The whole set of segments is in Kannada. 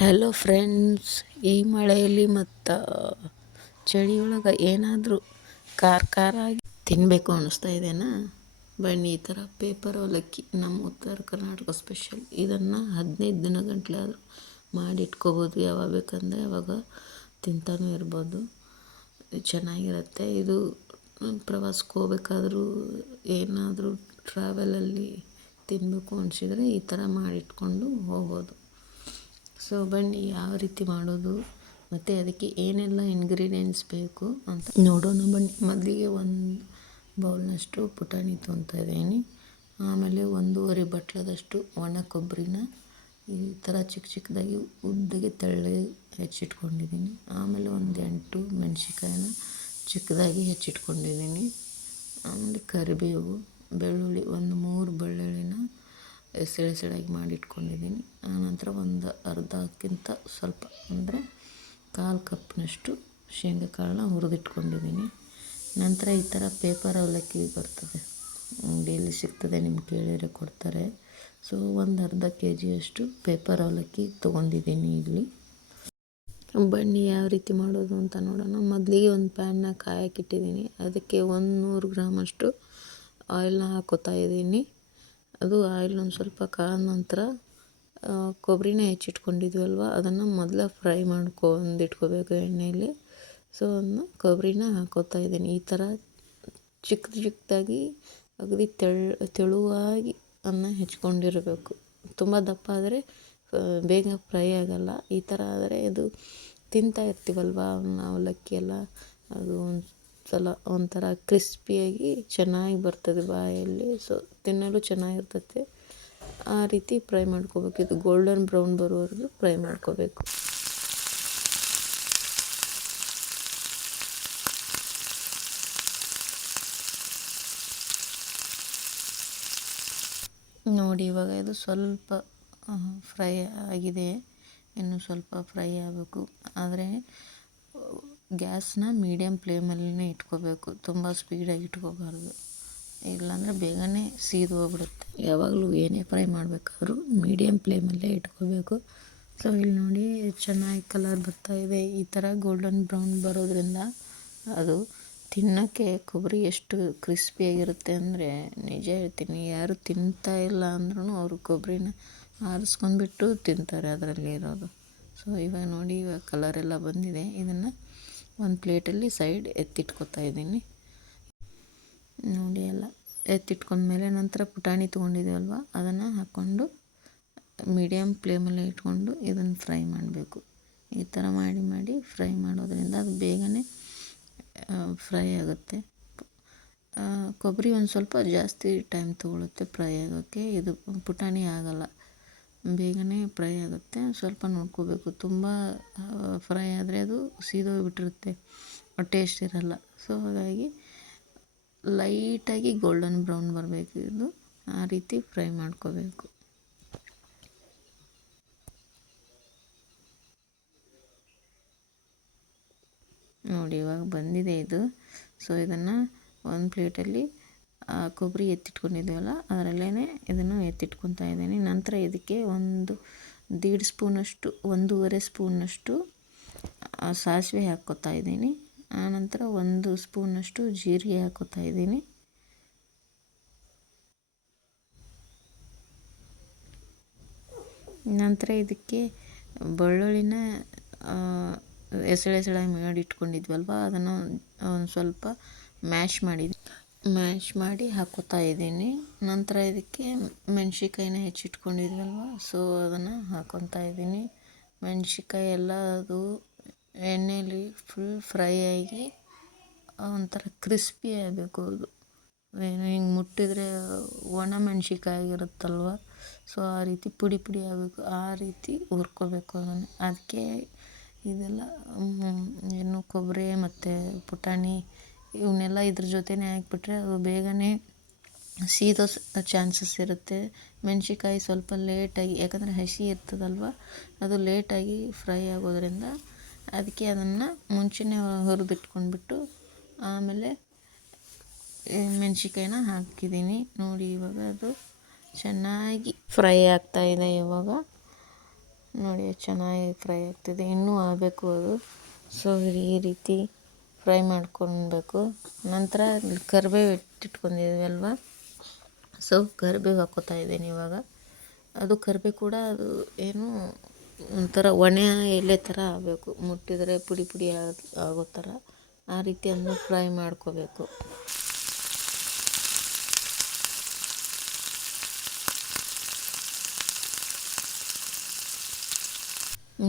ಹಲೋ ಫ್ರೆಂಡ್ಸ್ ಈ ಮಳೆಯಲ್ಲಿ ಮತ್ತು ಚಳಿ ಒಳಗೆ ಏನಾದರೂ ಖಾರ ಖಾರ ಆಗಿ ತಿನ್ನಬೇಕು ಅನ್ನಿಸ್ತಾ ಇದೆನಾ? ಬನ್ನಿ, ಈ ಥರ ಪೇಪರ್ ಅವಲಕ್ಕಿ, ನಮ್ಮ ಉತ್ತರ ಕರ್ನಾಟಕ ಸ್ಪೆಷಲ್ ಇದನ್ನು ಹದಿನೈದು ದಿನ ಗಂಟಲೆ ಆದರೂ ಮಾಡಿಟ್ಕೋಬೋದು, ಯಾವಾಗ ಬೇಕಂದರೆ ಅವಾಗ ತಿಂತಾನೂ ಇರ್ಬೋದು. ಚೆನ್ನಾಗಿರುತ್ತೆ. ಇದು ಪ್ರವಾಸಕ್ಕೆ ಹೋಗ್ಬೇಕಾದ್ರೂ ಏನಾದರೂ ಟ್ರಾವೆಲಲ್ಲಿ ತಿನ್ನಬೇಕು ಅನಿಸಿದರೆ ಈ ಥರ ಮಾಡಿಟ್ಕೊಂಡು ಹೋಗ್ಬೋದು. ಸೊ ಬನ್ನಿ, ಯಾವ ರೀತಿ ಮಾಡೋದು? ಮತ್ತು ಅದಕ್ಕೆ ಏನೆಲ್ಲ ಇಂಗ್ರೀಡಿಯೆಂಟ್ಸ್ ಬೇಕು ಅಂತ ನೋಡೋಣ. ಬನ್ನಿ, ಮೊದಲಿಗೆ ಒಂದು ಬೌಲ್ನಷ್ಟು ಪುಟಾಣಿ ತೊಗೊತಾ ಇದ್ದೀನಿ. ಆಮೇಲೆ ಒಂದೂವರೆ ಬಟ್ಲದಷ್ಟು ಒಣ ಕೊಬ್ಬರಿನ ಈ ಥರ ಚಿಕ್ಕ ಚಿಕ್ಕದಾಗಿ ಉದ್ದಗೆ ತೆಳ್ಳಗೆ ಹೆಚ್ಚಿಟ್ಕೊಂಡಿದ್ದೀನಿ. ಆಮೇಲೆ ಒಂದು ಎಂಟು ಮೆಣಸಿಕಾಯಿನ ಚಿಕ್ಕದಾಗಿ ಹೆಚ್ಚಿಟ್ಕೊಂಡಿದ್ದೀನಿ. ಆಮೇಲೆ ಕರಿಬೇವು, ಬೆಳ್ಳುಳ್ಳಿ, ಒಂದು ಮೂರು ಬೆಳ್ಳುಳ್ಳಿನ ಎಸೆಳೆಸೆಳಾಗಿ ಮಾಡಿ ಇಟ್ಕೊಂಡಿದ್ದೀನಿ ಆನಂತರ ಒಂದು ಅರ್ಧಕ್ಕಿಂತ ಸ್ವಲ್ಪ ಅಂದರೆ ಕಾಲು ಕಪ್ನಷ್ಟು ಶೇಂಗಾ ಕಾಳನ್ನ ಹುರಿದಿಟ್ಕೊಂಡಿದ್ದೀನಿ. ನಂತರ ಈ ಥರ ಪೇಪರ್ ಅವಲಕ್ಕಿ ಬರ್ತದೆ. ಡೈಲಿ ಸಿಗ್ತದೆ ನಿಮ್ಗೆ ಕೇಳಿದರೆ ಕೊಡ್ತಾರೆ. ಸೊ ಒಂದು ಅರ್ಧ ಕೆ ಜಿಯಷ್ಟು ಪೇಪರ್ ಅವಲಕ್ಕಿ ತೊಗೊಂಡಿದ್ದೀನಿ ಇಲ್ಲಿ. ಬನ್ನಿ, ಯಾವ ರೀತಿ ಮಾಡೋದು ಅಂತ ನೋಡೋಣ. ಮೊದಲಿಗೆ ಒಂದು ಪ್ಯಾನ್ನ ಕಾಯಕ್ಕಿಟ್ಟಿದ್ದೀನಿ ಅದಕ್ಕೆ ಒಂದು ನೂರು ಗ್ರಾಮಷ್ಟು ಆಯಿಲ್ನ ಹಾಕೋತಾ ಇದ್ದೀನಿ. ಅದು ಆಯಿಲ್ ಒಂದು ಸ್ವಲ್ಪ ಕಾದ ನಂತರ ಕೊಬ್ಬರಿನ ಹೆಚ್ಚಿಟ್ಕೊಂಡಿದ್ವಲ್ವ, ಅದನ್ನು ಮೊದಲ ಫ್ರೈ ಮಾಡ್ಕೊಂಡು ಇಟ್ಕೋಬೇಕು ಎಣ್ಣೆಯಲ್ಲಿ ಸೊ ಅದನ್ನು ಕೊಬ್ಬರಿನ ಹಾಕೋತಾ ಇದ್ದೀನಿ. ಈ ಥರ ಚಿಕ್ಕ ಚಿಕ್ಕದಾಗಿ ಅಗದಿ ತೆಳು, ತೆಳುವಾಗಿ ಅನ್ನ ಹೆಚ್ಕೊಂಡಿರಬೇಕು ತುಂಬ ದಪ್ಪ ಆದರೆ ಬೇಗ ಫ್ರೈ ಆಗೋಲ್ಲ. ಈ ಥರ ಆದರೆ ಇದು ತಿಂತಾ ಇರ್ತೀವಲ್ವ ಅವಲಕ್ಕಿ ಎಲ್ಲ ಅದು ಸಲ ಒಂಥರ ಕ್ರಿಸ್ಪಿಯಾಗಿ ಚೆನ್ನಾಗಿ ಬರ್ತದೆ ಬಾಯಲ್ಲಿ. ಸೊ ತಿನ್ನಲು ಚೆನ್ನಾಗಿರ್ತೈತೆ. ಆ ರೀತಿ ಫ್ರೈ ಮಾಡ್ಕೋಬೇಕು. ಇದು ಗೋಲ್ಡನ್ ಬ್ರೌನ್ ಬರೋವರೆಗೂ ಫ್ರೈ ಮಾಡ್ಕೋಬೇಕು. ನೋಡಿ, ಇವಾಗ ಇದು ಸ್ವಲ್ಪ ಫ್ರೈ ಆಗಿದೆ. ಇನ್ನು ಸ್ವಲ್ಪ ಫ್ರೈ ಆಗಬೇಕು. ಆದರೆ ಗ್ಯಾಸ್ನ ಮೀಡಿಯಮ್ ಫ್ಲೇಮಲ್ಲೇ ಇಟ್ಕೋಬೇಕು. ತುಂಬ ಸ್ಪೀಡಾಗಿ ಇಟ್ಕೋಬಾರ್ದು. ಇಲ್ಲಾಂದರೆ ಬೇಗನೆ ಸೀದು ಹೋಗ್ಬಿಡುತ್ತೆ. ಯಾವಾಗಲೂ ಏನೇ ಫ್ರೈ ಮಾಡಬೇಕಾದ್ರೂ ಮೀಡಿಯಮ್ ಫ್ಲೇಮಲ್ಲೇ ಇಟ್ಕೋಬೇಕು. ಸೊ ಇಲ್ಲಿ ನೋಡಿ ಚೆನ್ನಾಗಿ ಕಲರ್ ಬರ್ತಾ ಇದೆ. ಈ ಥರ ಗೋಲ್ಡನ್ ಬ್ರೌನ್ ಬರೋದ್ರಿಂದ ಅದು ತಿನ್ನೋಕ್ಕೆ ಕೊಬ್ಬರಿ ಎಷ್ಟು ಕ್ರಿಸ್ಪಿಯಾಗಿರುತ್ತೆ ಅಂದರೆ ನಿಜ ಹೇಳ್ತೀನಿ, ಯಾರು ತಿಂತಾ ಇಲ್ಲ ಅಂದ್ರೂ ಅವರು ಕೊಬ್ಬರಿನ ಆರಿಸ್ಕೊಂಡ್ಬಿಟ್ಟು ತಿಂತಾರೆ ಅದರಲ್ಲಿ ಇರೋದು ಸೊ ಇವಾಗ ನೋಡಿ, ಇವಾಗ ಕಲರೆಲ್ಲ ಬಂದಿದೆ. ಇದನ್ನು ಒಂದು ಪ್ಲೇಟಲ್ಲಿ ಸೈಡ್ ಎತ್ತಿಟ್ಕೊತಾ ಇದ್ದೀನಿ. ನೋಡಿ ಎಲ್ಲ ಎತ್ತಿಟ್ಕೊಂಡ್ಮೇಲೆ ನಂತರ ಪುಟಾಣಿ ತೊಗೊಂಡಿದ್ದೀವಲ್ವ ಅದನ್ನು ಹಾಕ್ಕೊಂಡು ಮೀಡಿಯಮ್ ಫ್ಲೇಮಲ್ಲೇ ಇಟ್ಕೊಂಡು ಇದನ್ನು ಫ್ರೈ ಮಾಡಬೇಕು. ಈ ಥರ ಮಾಡಿ ಮಾಡಿ ಫ್ರೈ ಮಾಡೋದ್ರಿಂದ ಅದು ಬೇಗನೆ ಫ್ರೈ ಆಗುತ್ತೆ. ಕೊಬ್ಬರಿ ಒಂದು ಸ್ವಲ್ಪ ಜಾಸ್ತಿ ಟೈಮ್ ತೊಗೊಳುತ್ತೆ ಫ್ರೈ ಆಗೋಕ್ಕೆ ಇದು ಪುಟಾಣಿ ಆಗೋಲ್ಲ. ಬೇಗನೆ ಫ್ರೈ ಆಗುತ್ತೆ. ಸ್ವಲ್ಪ ನೋಡ್ಕೋಬೇಕು. ತುಂಬ ಫ್ರೈ ಆದರೆ ಅದು ಸೀದೋಗ್ಬಿಟ್ಟಿರುತ್ತೆ ಟೇಸ್ಟ್ ಇರಲ್ಲ. ಸೊ ಹಾಗಾಗಿ ಲೈಟಾಗಿ ಗೋಲ್ಡನ್ ಬ್ರೌನ್ ಬರಬೇಕು. ಇದು ಆ ರೀತಿ ಫ್ರೈ ಮಾಡ್ಕೋಬೇಕು. ನೋಡಿ, ಇವಾಗ ಬಂದಿದೆ ಇದು. ಸೊ ಇದನ್ನು ಒಂದು ಪ್ಲೇಟಲ್ಲಿ ಕೊಬ್ಬರಿ ಎತ್ತಿಟ್ಕೊಂಡಿದ್ದೀವಲ್ಲ ಅದರಲ್ಲೇ ಇದನ್ನು ಎತ್ತಿಟ್ಕೊತಾ ಇದ್ದೀನಿ. ನಂತರ ಇದಕ್ಕೆ ಒಂದು ದೀಡ್ ಸ್ಪೂನಷ್ಟು, ಒಂದೂವರೆ ಸ್ಪೂನಷ್ಟು ಸಾಸಿವೆ ಹಾಕ್ಕೋತಾ ಇದ್ದೀನಿ. ಆನಂತರ ಒಂದು ಸ್ಪೂನಷ್ಟು ಜೀರಿಗೆ ಹಾಕೋತಾ ಇದ್ದೀನಿ. ನಂತರ ಇದಕ್ಕೆ ಬೆಳ್ಳುಳ್ಳಿನ ಎಸಳೆಸಳೆ ಮಾಡಿ ಇಟ್ಕೊಂಡಿದ್ವಲ್ವ, ಅದನ್ನು ಒಂದು ಸ್ವಲ್ಪ ಮ್ಯಾಶ್ ಮಾಡಿದ್ವಿ. ಮ್ಯಾಶ್ ಮಾಡಿ ಹಾಕೋತಾ ಇದ್ದೀನಿ. ನಂತರ ಇದಕ್ಕೆ ಮೆಣ್ಸಿಕಾಯಿನ ಹೆಚ್ಚಿಟ್ಕೊಂಡಿದ್ವಲ್ವ? ಸೊ ಅದನ್ನು ಹಾಕೊತಾ ಇದ್ದೀನಿ. ಮೆಣ್ಸಿಕಾಯಿ ಎಲ್ಲ ಅದು ಎಣ್ಣೆಯಲ್ಲಿ ಫುಲ್ ಫ್ರೈ ಆಗಿ, ಒಂಥರ ಕ್ರಿಸ್ಪಿ ಆಗಬೇಕು ಅದು. ಏನು ಹಿಂಗೆ ಮುಟ್ಟಿದರೆ ಒಣ ಮೆಣ್ಸಿಕಾಯಿ ಆಗಿರುತ್ತಲ್ವ? ಸೊ ಆ ರೀತಿ ಪುಡಿ ಪುಡಿ ಆಗಬೇಕು. ಆ ರೀತಿ ಹುರ್ಕೋಬೇಕು ಅದನ್ನು. ಅದಕ್ಕೆ ಇದೆಲ್ಲ ಏನು ಕೊಬ್ಬರಿ ಮತ್ತು ಪುಟಾಣಿ ಇವನ್ನೆಲ್ಲ ಇದ್ರ ಜೊತೆನೇ ಹಾಕ್ಬಿಟ್ರೆ ಅದು ಬೇಗನೆ ಸೀದೋ ಚಾನ್ಸಸ್ ಇರುತ್ತೆ. ಮೆಣ್ಸಿಕಾಯಿ ಸ್ವಲ್ಪ ಲೇಟಾಗಿ, ಯಾಕಂದರೆ ಹಸಿ ಇರ್ತದಲ್ವ, ಅದು ಲೇಟಾಗಿ ಫ್ರೈ ಆಗೋದ್ರಿಂದ ಅದಕ್ಕೆ ಅದನ್ನು ಮುಂಚೆನೇ ಹುರಿದಿಟ್ಕೊಂಡ್ಬಿಟ್ಟು ಆಮೇಲೆ ಮೆಣ್ಸಿಕಾಯಿನ ಹಾಕಿದ್ದೀನಿ. ನೋಡಿ ಇವಾಗ ಅದು ಚೆನ್ನಾಗಿ ಫ್ರೈ ಆಗ್ತಾ ಇದೆ ಇವಾಗ. ನೋಡಿ ಚೆನ್ನಾಗಿ ಫ್ರೈ ಆಗ್ತಿದೆ. ಇನ್ನೂ ಆಗಬೇಕು ಅದು. ಸೊ, ಈ ರೀತಿ ಫ್ರೈ ಮಾಡ್ಕೊಳ್ಬೇಕು ನಂತರ ಕರಿಬೇವು ಇಟ್ಟಿಟ್ಕೊಂಡಿದ್ದೀವಿ ಅಲ್ವಾ? ಸೊ ಕರಿಬೇವು ಹಾಕ್ಕೋತಾ ಇದ್ದೀನಿ ಇವಾಗ. ಅದು ಕರಿಬೇವು ಕೂಡ ಅದು ಏನು ಒಂಥರ ಒಣ ಎಲೆ ಥರ ಆಗಬೇಕು. ಮುಟ್ಟಿದರೆ ಪುಡಿ ಪುಡಿ ಆಗೋ ಥರ ಆ ರೀತಿ ಅದನ್ನು ಫ್ರೈ ಮಾಡ್ಕೋಬೇಕು.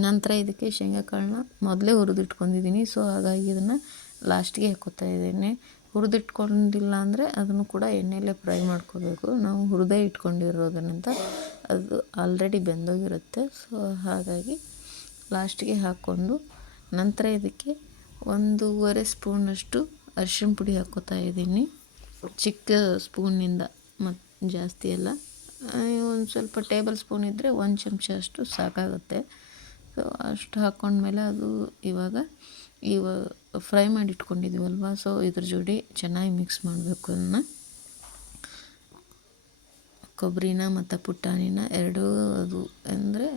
ನಂತರ ಇದಕ್ಕೆ ಶೇಂಗಾಕಾಳನ್ನ ಮೊದಲೇ ಹುರಿದಿಟ್ಕೊಂಡಿದ್ದೀನಿ ಸೊ ಹಾಗಾಗಿ ಇದನ್ನು ಲಾಸ್ಟಿಗೆ ಹಾಕೋತಾ ಇದ್ದೇನೆ. ಹುರಿದಿಟ್ಕೊಂಡಿಲ್ಲ ಅಂದರೆ ಅದನ್ನು ಕೂಡ ಎಣ್ಣೆಯಲ್ಲೇ ಫ್ರೈ ಮಾಡ್ಕೋಬೇಕು. ನಾವು ಹುರಿದೇ ಇಟ್ಕೊಂಡಿರೋದರಿಂದ ಅದು ಆಲ್ರೆಡಿ ಬೆಂದೋಗಿರುತ್ತೆ. ಸೊ ಹಾಗಾಗಿ ಲಾಸ್ಟಿಗೆ ಹಾಕ್ಕೊಂಡು ನಂತರ ಇದಕ್ಕೆ ಒಂದೂವರೆ ಸ್ಪೂನಷ್ಟು ಅರಿಶಿಣ ಪುಡಿ ಹಾಕೋತಾ ಇದ್ದೀನಿ. ಚಿಕ್ಕ ಸ್ಪೂನಿಂದ ಮತ್ತು ಜಾಸ್ತಿ ಎಲ್ಲ ಒಂದು ಸ್ವಲ್ಪ ಟೇಬಲ್ ಸ್ಪೂನ್ ಇದ್ದರೆ ಒಂದು ಚಮಚ ಅಷ್ಟು ಸಾಕಾಗುತ್ತೆ. ಸೊ ಅಷ್ಟು ಹಾಕ್ಕೊಂಡ್ಮೇಲೆ ಅದು ಇವಾಗ ಇವಾಗ ಫ್ರೈ ಮಾಡಿ ಇಟ್ಕೊಂಡಿದ್ದೀವಲ್ವ ಸೊ ಇದ್ರ ಜೋಡಿ ಚೆನ್ನಾಗಿ ಮಿಕ್ಸ್ ಮಾಡಬೇಕು ಅದನ್ನು ಕೊಬ್ಬರಿನ ಮತ್ತು ಪುಟಾಣಿನ ಎರಡೂ ಅದು ಅಂದರೆ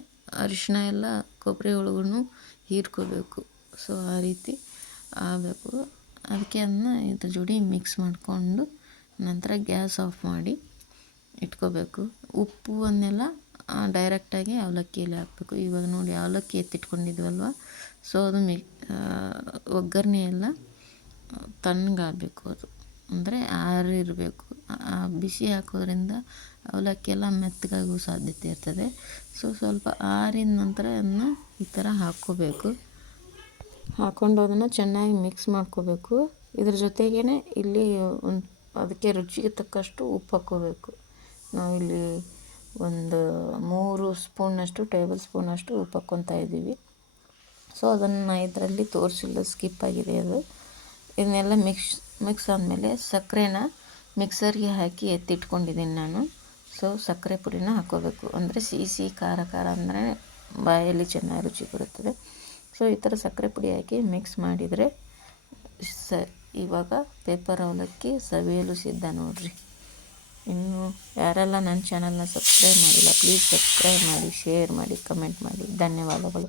ಅರಿಶಿನ ಎಲ್ಲ ಕೊಬ್ಬರಿ ಒಳಗೂ ಹೀರ್ಕೋಬೇಕು. ಸೊ ಆ ರೀತಿ ಆಗಬೇಕು. ಅದಕ್ಕೆ ಅದನ್ನ ಇದ್ರ ಜೋಡಿ ಮಿಕ್ಸ್ ಮಾಡಿಕೊಂಡು ನಂತರ ಗ್ಯಾಸ್ ಆಫ್ ಮಾಡಿ ಇಟ್ಕೋಬೇಕು. ಉಪ್ಪು ಅನ್ನೆಲ್ಲ ಡೈರೆಕ್ಟಾಗಿ ಅವಲಕ್ಕಿಯಲ್ಲಿ ಹಾಕಬೇಕು. ಇವಾಗ ನೋಡಿ ಅವಲಕ್ಕಿ ಎತ್ತಿಟ್ಕೊಂಡಿದ್ವಲ್ವ? ಸೊ ಅದು ಮಿ ಒಗ್ಗರಣೆ ಎಲ್ಲ ತಣ್ಣಗಾಗಬೇಕು ಅದು. ಅಂದರೆ ಆರಿರಬೇಕು ಬಿಸಿ ಹಾಕೋದ್ರಿಂದ ಅವಲಕ್ಕಿ ಎಲ್ಲ ಮೆತ್ತಗಾಗೋ ಸಾಧ್ಯತೆ ಇರ್ತದೆ. ಸೊ ಸ್ವಲ್ಪ ಆರಿದ ನಂತರ ಅದನ್ನ ಈ ಥರ ಹಾಕ್ಕೋಬೇಕು. ಹಾಕ್ಕೊಂಡು ಅದನ್ನು ಚೆನ್ನಾಗಿ ಮಿಕ್ಸ್ ಮಾಡ್ಕೋಬೇಕು. ಇದ್ರ ಜೊತೆಗೇ ಇಲ್ಲಿ ಒಂದು, ಅದಕ್ಕೆ ರುಚಿಗೆ ತಕ್ಕಷ್ಟು ಉಪ್ಪು ಹಾಕ್ಕೋಬೇಕು. ನಾವಿಲ್ಲಿ ಒಂದು ಮೂರು ಸ್ಪೂನಷ್ಟು, ಟೇಬಲ್ ಸ್ಪೂನಷ್ಟು ಉಪ್ಪು ಹಾಕ್ಕೊತಾ ಇದ್ದೀವಿ. ಸೊ ಅದನ್ನು ಇದರಲ್ಲಿ ತೋರಿಸಿಲ್ಲ ಸ್ಕಿಪ್ ಆಗಿದೆ ಅದು. ಇದನ್ನೆಲ್ಲ ಮಿಕ್ಸ್ ಮಿಕ್ಸ್ ಆದಮೇಲೆ ಸಕ್ಕರೆನ ಮಿಕ್ಸರ್ಗೆ ಹಾಕಿ ಎತ್ತಿಟ್ಕೊಂಡಿದ್ದೀನಿ ನಾನು. ಸೊ ಸಕ್ಕರೆ ಪುಡಿನ ಹಾಕೋಬೇಕು. ಅಂದರೆ ಸಿಹಿ ಸಿಹಿ ಖಾರ ಖಾರ ಅಂದರೆ ಬಾಯಲ್ಲಿ ಚೆನ್ನಾಗಿ ರುಚಿ ಬರುತ್ತದೆ. ಸೊ ಈ ಥರ ಸಕ್ಕರೆ ಪುಡಿ ಹಾಕಿ ಮಿಕ್ಸ್ ಮಾಡಿದರೆ ಸ, ಇವಾಗ ಪೇಪರ್ ಅವಲಕ್ಕಿ ಸವಿಯಲು ಸಿದ್ಧ ನೋಡಿರಿ. ಇನ್ನು ಯಾರೆಲ್ಲ ನನ್ನ ಚಾನಲ್ನ ಸಬ್ಸ್ಕ್ರೈಬ್ ಮಾಡಿಲ್ಲ ಪ್ಲೀಸ್ ಸಬ್ಸ್ಕ್ರೈಬ್ ಮಾಡಿ ಶೇರ್ ಮಾಡಿ ಕಮೆಂಟ್ ಮಾಡಿ. ಧನ್ಯವಾದಗಳು.